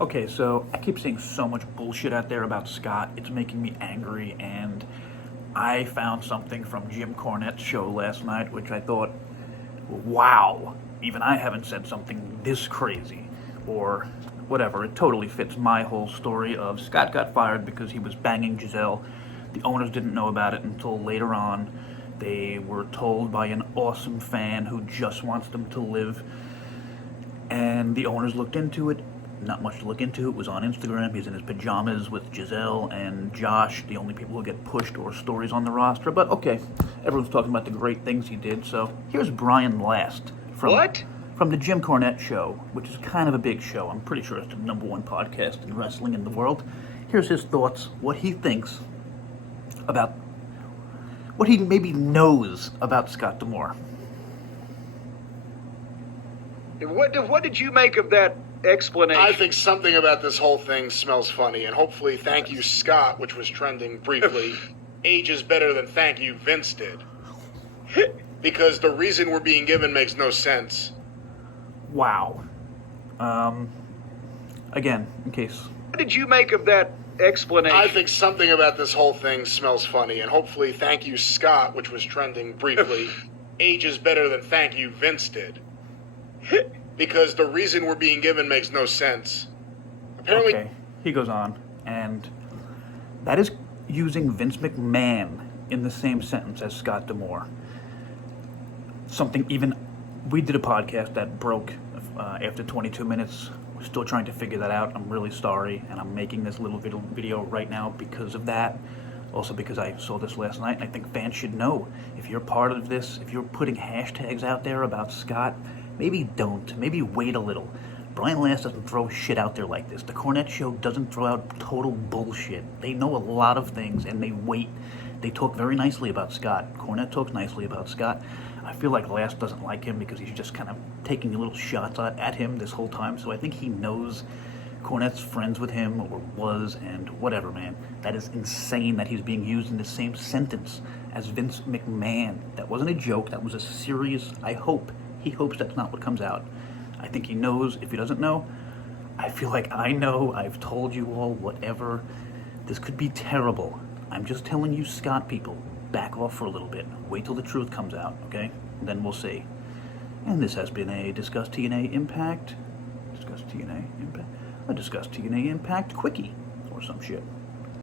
Okay, so I keep seeing so much bullshit out there about Scott. It's making me angry, and I found something from Jim Cornette's show last night, which I thought, wow, even I haven't said something this crazy, or whatever. It totally fits my whole story of Scott got fired because he was banging Giselle. The owners didn't know about it until later on. They were told by an awesome fan who just wants them to live, and the owners looked into it. Not much to look into. It was on Instagram. He's in his pajamas with Giselle and Josh, the only people who get pushed or stories on the roster. But okay, everyone's talking about the great things he did. So here's Brian Last from the Jim Cornette show, which is kind of a big show. I'm pretty sure it's the #1 podcast in wrestling in the world. Here's his thoughts, what he thinks about, what he maybe knows about Scott D'Amore. What did you make of that explanation? I think something about this whole thing smells funny, and hopefully thank you, Scott, which was trending briefly, ages better than thank you, Vince did. Because the reason we're being given makes no sense. Wow. Again, in case. What did you make of that explanation? I think something about this whole thing smells funny, and hopefully thank you, Scott, which was trending briefly, ages better than thank you, Vince did. Because the reason we're being given makes no sense. Apparently, okay, he goes on, and that is using Vince McMahon in the same sentence as Scott D'Amore. Something even, we did a podcast that broke after 22 minutes. We're still trying to figure that out. I'm really sorry, and I'm making this little video right now because of that. Also because I saw this last night, and I think fans should know. If you're part of this, if you're putting hashtags out there about Scott, maybe don't. Maybe wait a little. Brian Last doesn't throw shit out there like this. The Cornette Show doesn't throw out total bullshit. They know a lot of things, and they wait. They talk very nicely about Scott. Cornette talks nicely about Scott. I feel like Last doesn't like him because he's just kind of taking little shots at him this whole time. So I think he knows Cornette's friends with him, or was, and whatever, man. That is insane that he's being used in the same sentence as Vince McMahon. That wasn't a joke. That was a serious, I hope. He hopes that's not what comes out. I think he knows. If he doesn't know, I feel like I know. I've told you all, whatever. This could be terrible. I'm just telling you, Scott people, back off for a little bit. Wait till the truth comes out, okay? Then we'll see. And this has been a Discuss TNA Impact. Discuss TNA Impact? A Discuss TNA Impact Quickie, or some shit.